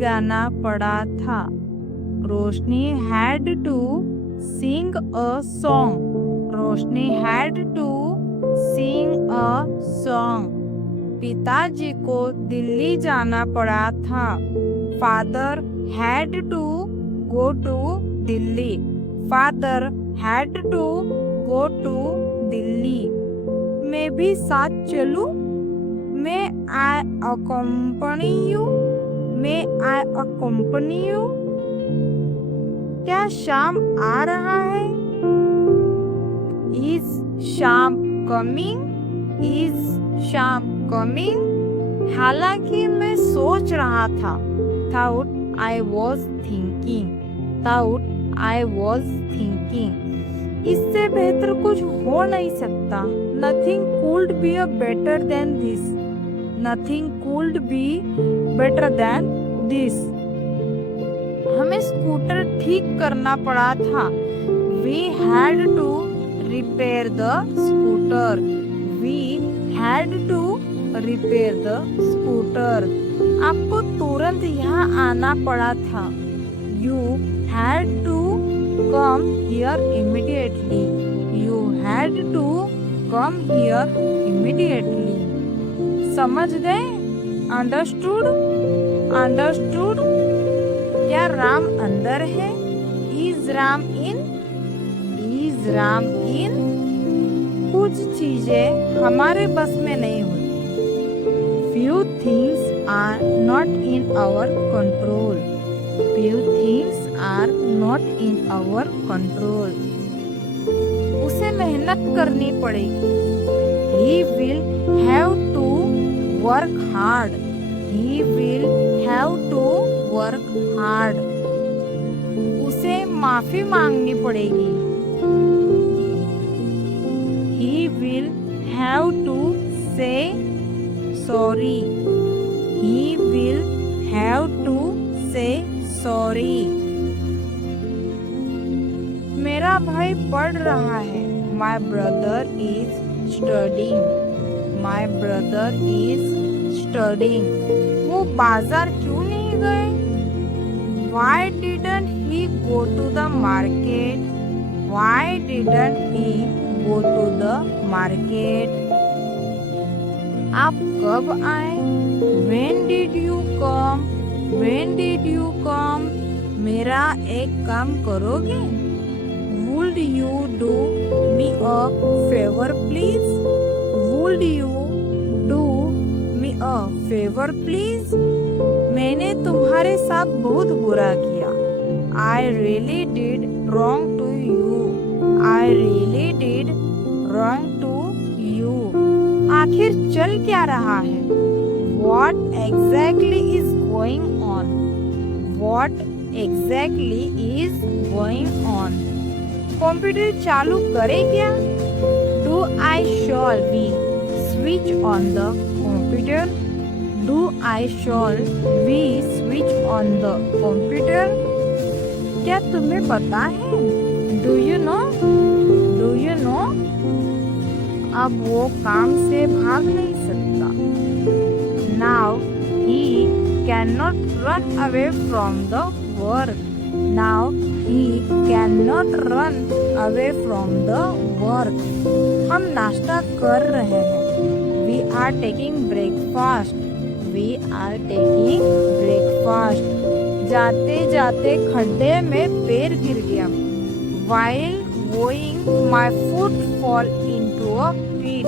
गाना पड़ा था। Roshni had to sing a song. Roshni had to sing a song. पिताजी को दिल्ली जाना पड़ा था। Father had to go to Delhi. Father had to go to Delhi. मैं भी साथ चलूं? मैं आई अकम्पनी यू। मैं आई अकम्पनी यू। क्या शाम आ रहा है? इज शाम कमिंग? इज शाम कमिंग? हालांकि मैं सोच रहा था। Thought I was thinking. Thought I was thinking. इससे बेहतर कुछ हो नहीं सकता। Nothing could be a better than this. Nothing could be better than this. हमें स्कूटर ठीक करना पड़ा था। We had to repair the scooter. We had to repair the scooter. आपको तुरंत यहाँ आना पड़ा था। You had to come here immediately. You had to come here immediately. समझ गए? Understood? Understood? क्या राम अंदर है? Is Ram in? Is Ram in? कुछ चीजें हमारे बस में नहीं होती। Few things are not in our control. Few things are not in our control. उसे मेहनत करनी पड़ेगी। He will have to work hard. He will have to work hard. उसे माफी मांगनी पड़ेगी। He will have to say sorry. He will have to say sorry. मेरा भाई पढ़ रहा है। My brother is studying. My brother is studying. वो बाजार क्यों नहीं गए? Why didn't he go to the market? Why didn't he go to the market? आप कब आए? When did you come? When did you come? मेरा एक काम करोगे? Would you do me a favor please? Would you do me a favor please? मैंने तुम्हारे साथ बहुत बुरा किया। I really did wrong to you. I really did wrong to you. आखिर चल क्या रहा है? What exactly is going on? What exactly is going on? Computer चालू करे क्या? Do I shall we switch on the computer? Do I shall we switch on the computer? क्या तुम्हें पता है? Do you know? Do you know? अब वो काम से भाग नहीं सकता। Now he cannot run away from the work. Now he cannot run away from the work. हम नाश्ता कर रहे हैं। We are taking breakfast. We are taking breakfast. जाते जाते खड्डे में पैर गिर गया। While going my foot fall into a pit.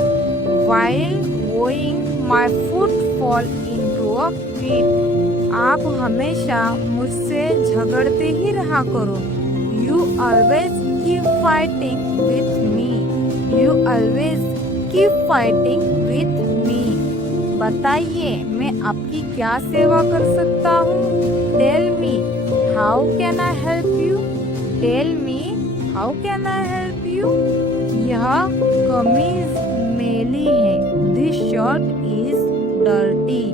While going my foot fall into a pit. आप हमेशा मुझसे झगड़ते ही रहा करो। You always keep fighting with me. You always keep fighting with me. बताइए मैं आपकी क्या सेवा कर सकता हूँ? Tell me how can I help you? Tell me how can I help you? यह कमीज मैली है। This shirt is dirty.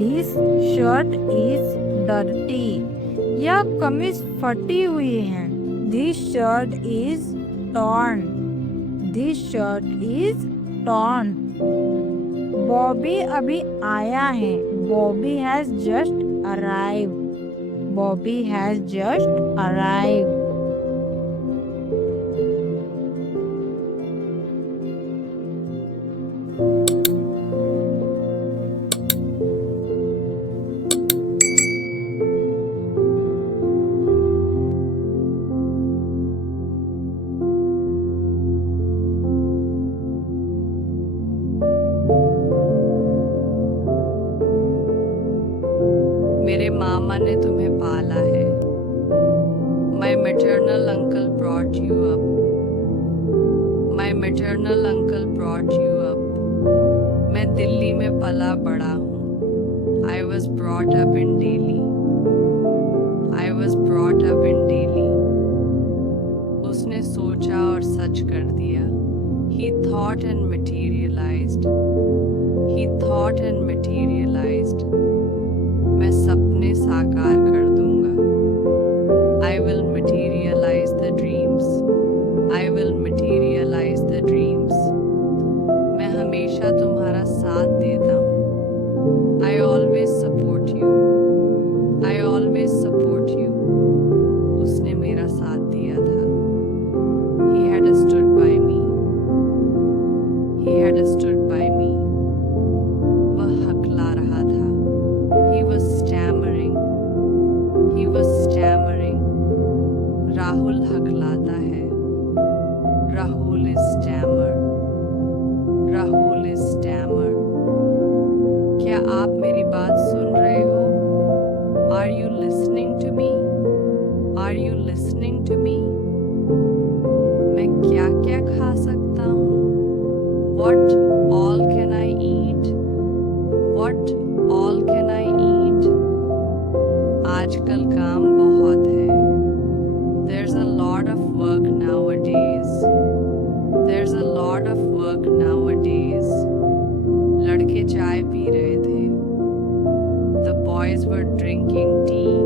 This shirt is dirty. यह कमीज फटी हुई है। This shirt is torn. This shirt is torn. Bobby अभी आया है। Bobby has just arrived. Bobby has just arrived. मेरे मामा ने तुम्हें पाला है। My maternal uncle brought you up. My maternal uncle brought you up. मैं दिल्ली में पला बड़ा हूँ। I was brought up in Delhi. I was brought up in Delhi. उसने सोचा और सच कर दिया। He thought and materialized. He thought and materialized. मैं सपने साकार कर दूंगा। I will materialize the dreams. I will materialize the dreams. मैं हमेशा तुम्हारा साथ देता हूँ। I always support you. I always support you. उसने मेरा साथ दिया था। He had stood by me. He had stood by me. वह हकला रहा था। He was stammering. He was stammering. Rahul हकलाता है। Rahul is stammer. Rahul is stammer. क्या आप मेरी बात सुन रहे हो? Are you listening to me? Are you listening to me? मैं क्या क्या खा सकता हूँ? What all can I eat? What all can I eat? आजकल काम बहुत है। There's a lot of work nowadays. There's a lot of work nowadays. लड़के चाय पी रहे थे। The boys were drinking tea.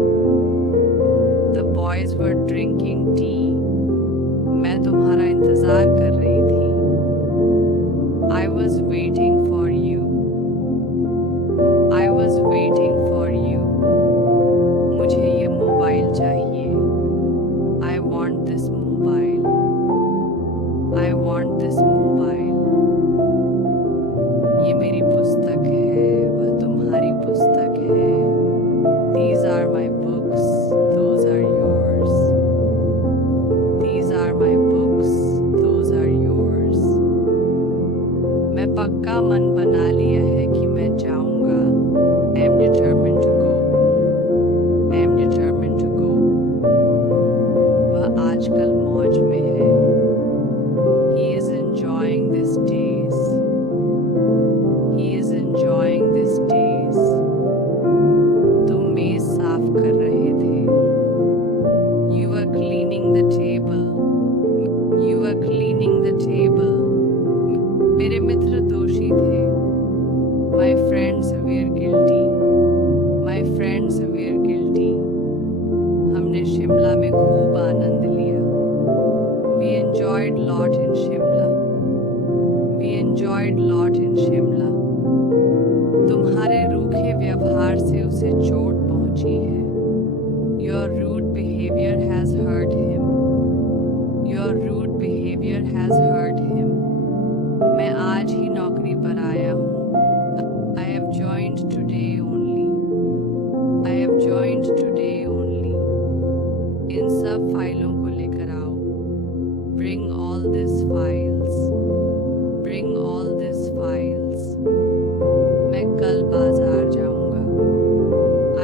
The boys were drinking tea. मैं तुम्हारा इंतजार कर रही थी। I was waiting for you. I was waiting for you. मुझे ये मोबाइल चाहिए। I want this mobile. I want this mobile. ये मेरी पुस्तक है, वह तुम्हारी पुस्तक है। These are my books, those are yours. These are my books, those are yours. मैं पक्का मन बना लिया है कि मैं जाऊंगा। I am determined to go. I am determined to go. वह आजकल मौज में है। He is enjoying these days. He is enjoying these days. तुम मेज साफ कर रहे थे। You were cleaning the table. You were cleaning the table. मेरे मित्र दोषी थे। My friends were guilty. My friends were guilty. हमने शिमला में खूब आनंद लिया। We enjoyed lot in Shimla. We enjoyed lot in Shimla. तुम्हारे रूखे व्यवहार से उसे चोट पहुंची है। Your rude behavior has hurt him. Your rude behavior has hurt him. मैं आज ही नौकरी पर आया हूँ। I have joined today only. I have joined today only. इन सब फाइलों को लेकर आओ। Bring all these files. Bring all these files. मैं कल बाजार जाऊंगा।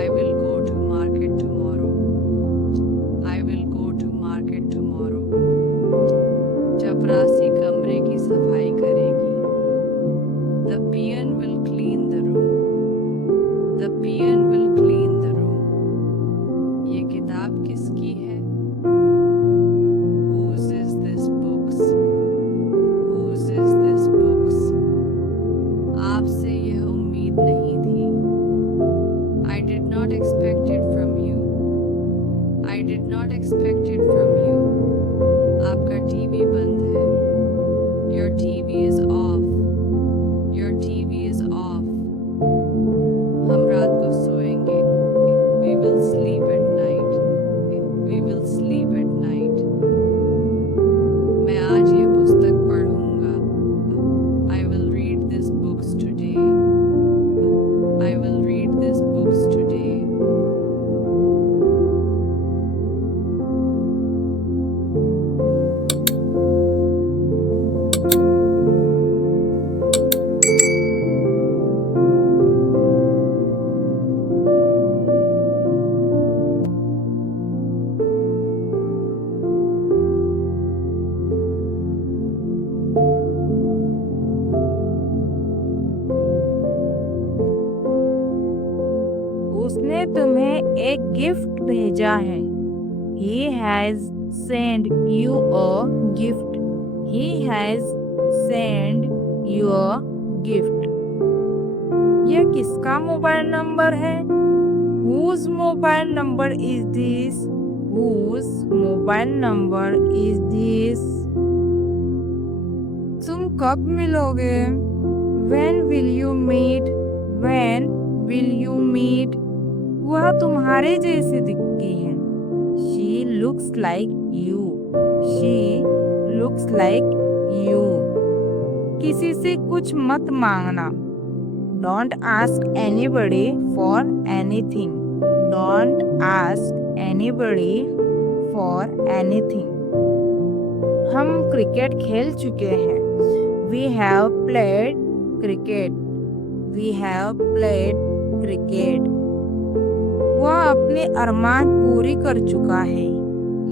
I will go to market tomorrow. I will go to market tomorrow. चपरासी कमरे की सफाई करेगी। The peon will clean the room. The peon will clean the room. ये किताब किसकी है? Whose is this books? Gift भेजा है। He has sent you a gift. He has sent you a gift. यह किसका मोबाइल नंबर है? Whose mobile number is this? Whose mobile number is this? तुम कब मिलोगे? When will you meet? When will you meet? वह तुम्हारे जैसी दिखती है। She looks like you. She looks like you. किसी से कुछ मत मांगना। Don't ask anybody for anything. Don't ask anybody for anything. हम क्रिकेट खेल चुके हैं। We have played cricket. We have played cricket. वह अपने अरमान पूरी कर चुका है।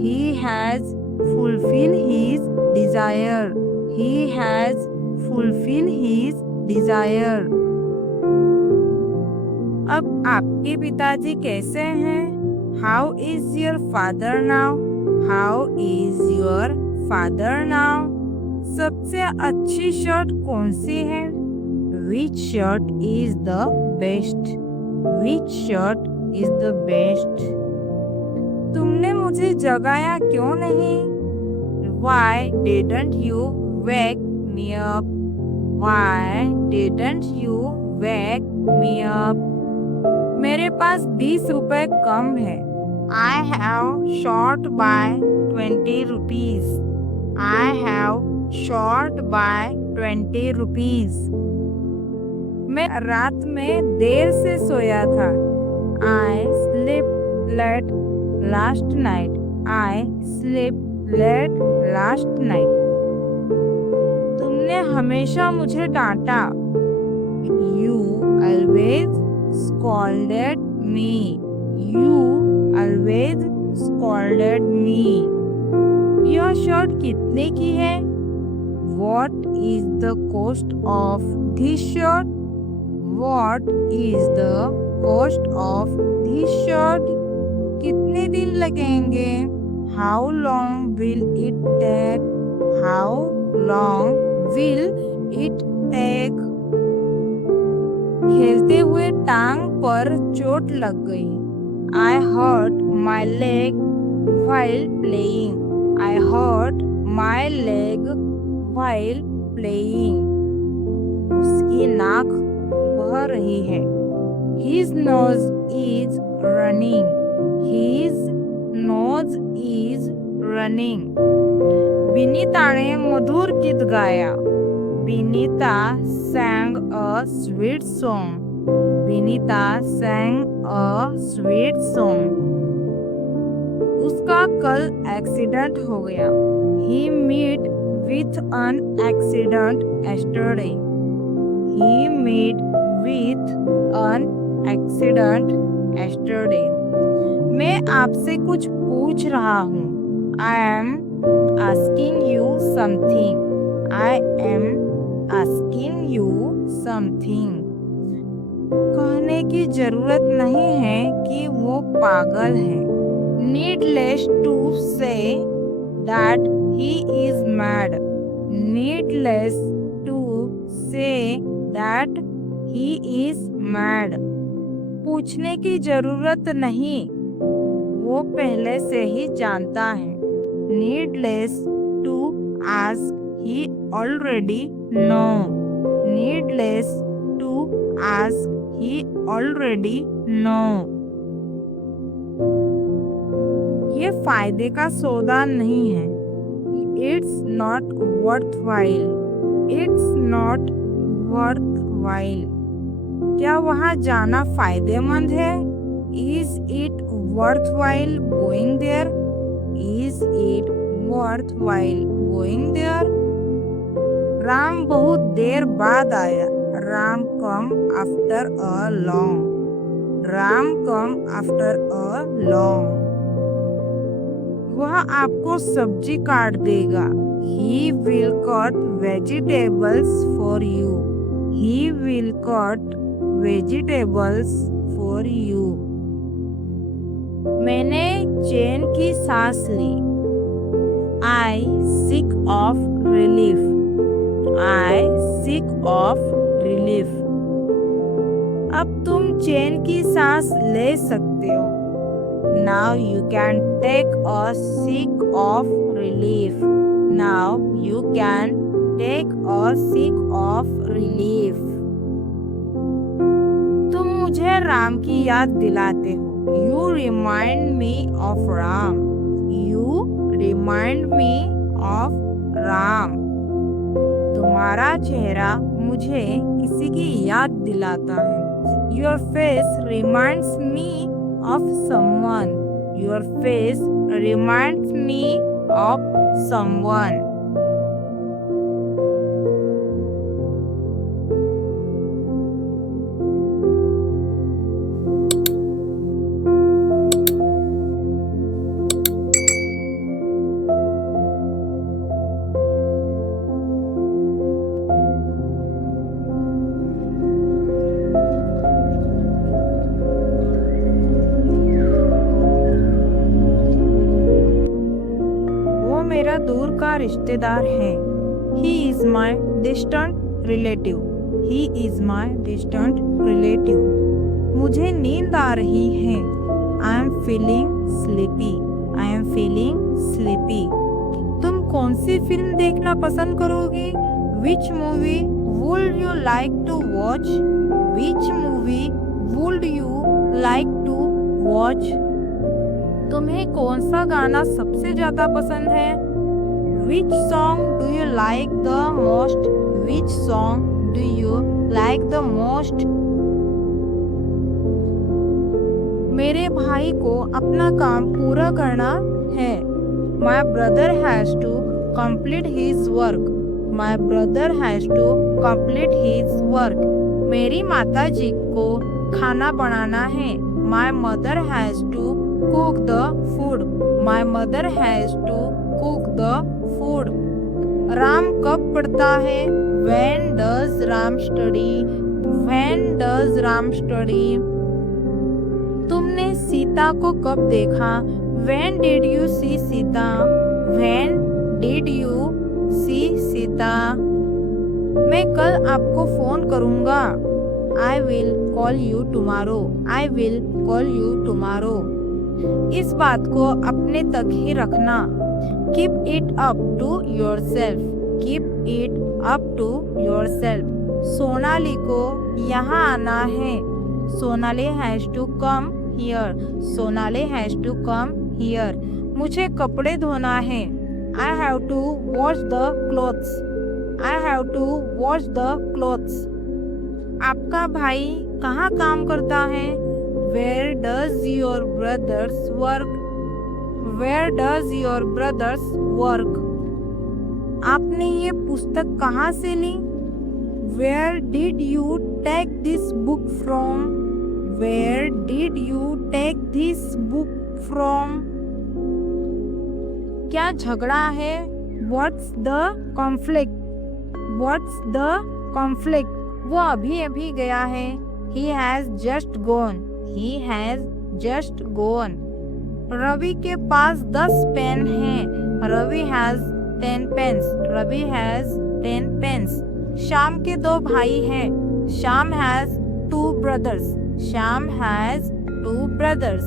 He has fulfilled his desire. He has fulfilled his desire. अब आपके पिताजी कैसे हैं? How is your father now? How is your father now? सबसे अच्छी शर्ट कौन सी है? Which shirt is the best? Which shirt is the best? तुमने मुझे जगाया क्यों नहीं? Why didn't you wake me up? Why didn't you wake me up? मेरे पास 20 रुपए कम है। I have short by 20 rupees. I have short by 20 rupees. मैं रात में देर से सोया था। I slept late last night. I slept late last night. तुमने हमेशा मुझे डांटा। You always scolded me. You always scolded me. यह शर्ट कितने की है? What is the cost of this shirt? What is the cost of this shirt? कितने दिन लगेंगे? How long will it take? How long will it take? खेलते हुए टांग पर चोट लग गई। I hurt my leg while playing. I hurt my leg while playing. उसकी नाक बह रही है। His nose is running. His nose is running. Vinita ने मधुर गीत गाया। Vinita sang a sweet song. Vinita sang a sweet song. उसका कल एक्सीडेंट हो गया। He met with an accident yesterday. He met with an accident yesterday. मैं आपसे कुछ पूछ रहा हूँ। I am asking you something. I am asking you something. कहने की जरूरत नहीं है कि वो पागल है। Needless to say that he is mad. Needless to say that he is mad. पूछने की जरूरत नहीं, वो पहले से ही जानता है। Needless to ask, he already know. Needless to ask, he already know. ये फायदे का सौदा नहीं है। It's not worthwhile. It's not worthwhile. क्या वहाँ जाना फायदेमंद है? Is it worthwhile going there? Is it worthwhile going there? Ram बहुत देर बाद आया। Ram come after a long. Ram come after a long. वह आपको सब्जी काट देगा। He will cut vegetables for you. He will cut vegetables for you. मैंने चैन की सांस ली। I seek of relief. I seek of relief. अब तुम चैन की सांस ले सकते हो। Now you can take a seek of relief. Now you can take a seek of relief. तुम मुझे राम की याद दिलाते हो। You remind me of Ram. You remind me of Ram. तुम्हारा चेहरा मुझे किसी की याद दिलाता है। Your face reminds me of someone. Your face reminds me of someone. मेरा दूर का रिश्तेदार है। He is my distant relative. He is my distant relative. मुझे नींद आ रही है। I am feeling sleepy. I am feeling sleepy. तुम कौन सी फिल्म देखना पसंद करोगे? Which movie would you like to watch? Which movie would you like to watch? तुम्हें कौन सा गाना सबसे ज्यादा पसंद है? Which song do you like the most? Which song do you like the most? मेरे भाई को अपना काम पूरा करना है। My brother has to complete his work. My brother has to complete his work. मेरी माताजी को खाना बनाना है। My mother has to cook the food. My mother has to cook the food. Ram कब पढ़ता है? When does Ram study? When does Ram study? तुमने सीता को कब देखा? When did you see Sita? When did you see Sita? मैं कल आपको फोन करूँगा। I will call you tomorrow. I will call you tomorrow. इस बात को अपने तक ही रखना। Keep it up to yourself. Keep it up to yourself. Sonali को यहाँ आना है। Sonali has to come here. Sonali has to come here. मुझे कपड़े धोना है। I have to wash the clothes. I have to wash the clothes. आपका भाई कहाँ काम करता है? Where does your brothers work? Where does your brothers work? आपने ये पुस्तक कहाँ से ली? Where did you take this book from? Where did you take this book from? क्या झगड़ा है? What's the conflict? What's the conflict? वो अभी अभी गया है। He has just gone. He has just gone. Ravi के पास 10 पेन हैं। Ravi has 10 pens. Ravi has 10 pens. Shyam के 2 भाई हैं। Shyam has 2 brothers. Shyam has 2 brothers.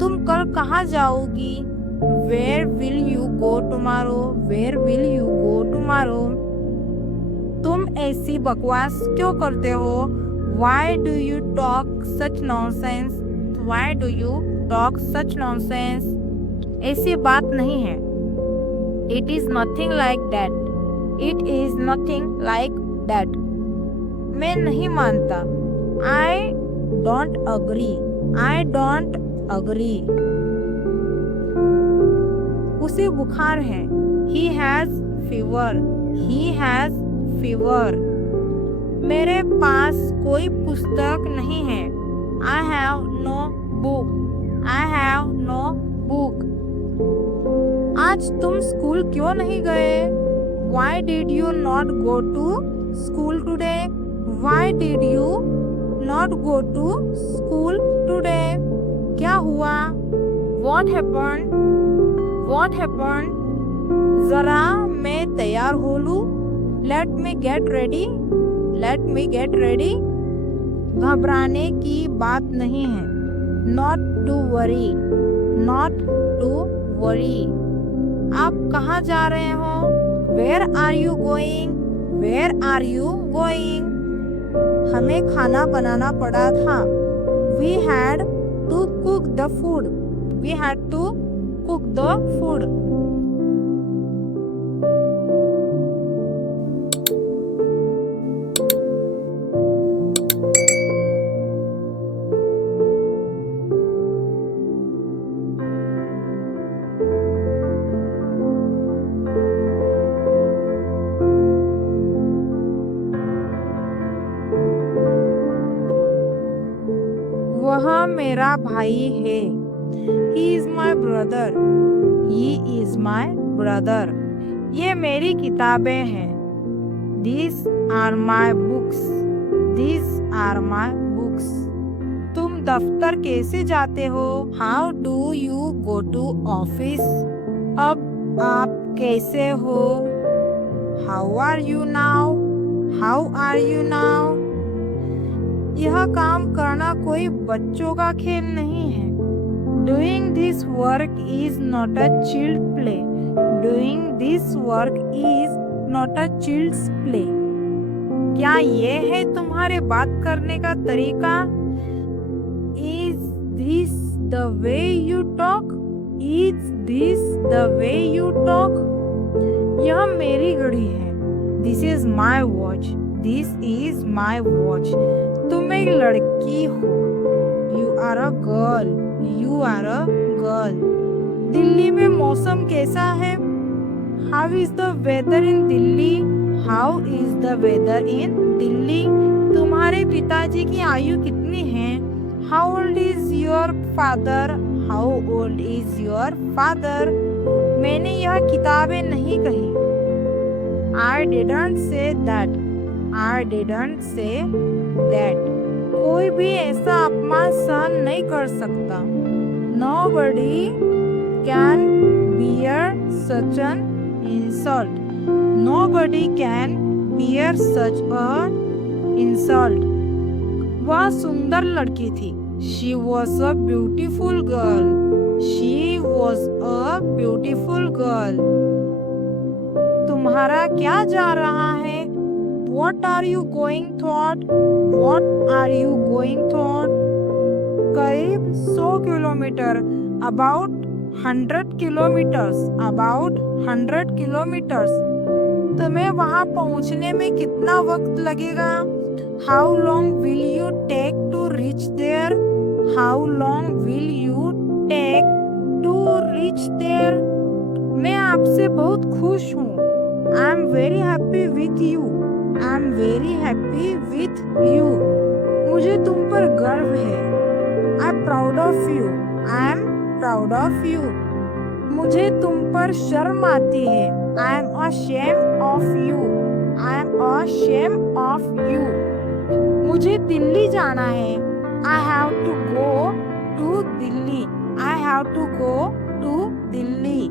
तुम कल कहाँ जाओगी? Where will you go tomorrow? Where will you go tomorrow? तुम ऐसी बकवास क्यों करते हो? Why do you talk such nonsense? Why do you talk such nonsense? ऐसी बात नहीं है। It is nothing like that. It is nothing like that. मैं नहीं मानता। I don't agree. I don't agree. उसे बुखार है। He has fever. He has fever. मेरे पास कोई पुस्तक नहीं है। I have no book. I have no book. आज तुम स्कूल क्यों नहीं गए? Why did you not go to school today? Why did you not go to school today? क्या हुआ? What happened? What happened? जरा मैं तैयार हो लूं. Let me get ready. Let me get ready. घबराने की बात नहीं है. Not to worry. Not to worry. आप कहाँ जा रहे हो? Where are you going? Where are you going? हमें खाना बनाना पड़ा था. We had to cook the food. We had to cook the food. वह मेरा भाई है. He is my brother. He is my brother. ये मेरी किताबें हैं. These are my books. These are my books. तुम दफ्तर कैसे जाते हो? How do you go to office? अब आप कैसे हो? How are you now? How are you now? यह काम करना कोई बच्चों का खेल नहीं है. Doing this work is not a child play. Doing this work is not a child's play. क्या ये है तुम्हारे बात करने का तरीका? Is this the way you talk? Is this the way you talk? यह मेरी घड़ी है. This is my watch. This is my watch. तुम एक लड़की हो. You are a girl. You are a girl. Delhi में मौसम कैसा है? How is the weather in Delhi? How is the weather in Delhi? तुम्हारे पिताजी की आयु कितनी है? How old is your father? How old is your father? मैंने यह किताबें नहीं कही. I didn't say that. I didn't say that. कोई भी ऐसा अपमान सहन नहीं कर सकता. Nobody can bear such an insult. Nobody can bear such an insult. वह सुंदर लड़की थी. She was a beautiful girl. She was a beautiful girl. तुम्हारा क्या जा रहा है? What are you going toward? What are you going toward? करीब 100 kilometre. About 100 kilometers. About 100 kilometers. तुम्हें वहाँ पहुँचने में कितना वक्त लगेगा? How long will you take to reach there? How long will you take to reach there? मैं आपसे बहुत खुश हूँ. I am very happy with you. I am very happy with you. मुझे तुम पर गर्व है. I am proud of you. I am proud of you. मुझे तुम पर शर्म आती है. I am ashamed of you. I am ashamed of you. मुझे दिल्ली जाना है. I have to go to Delhi. I have to go to Delhi.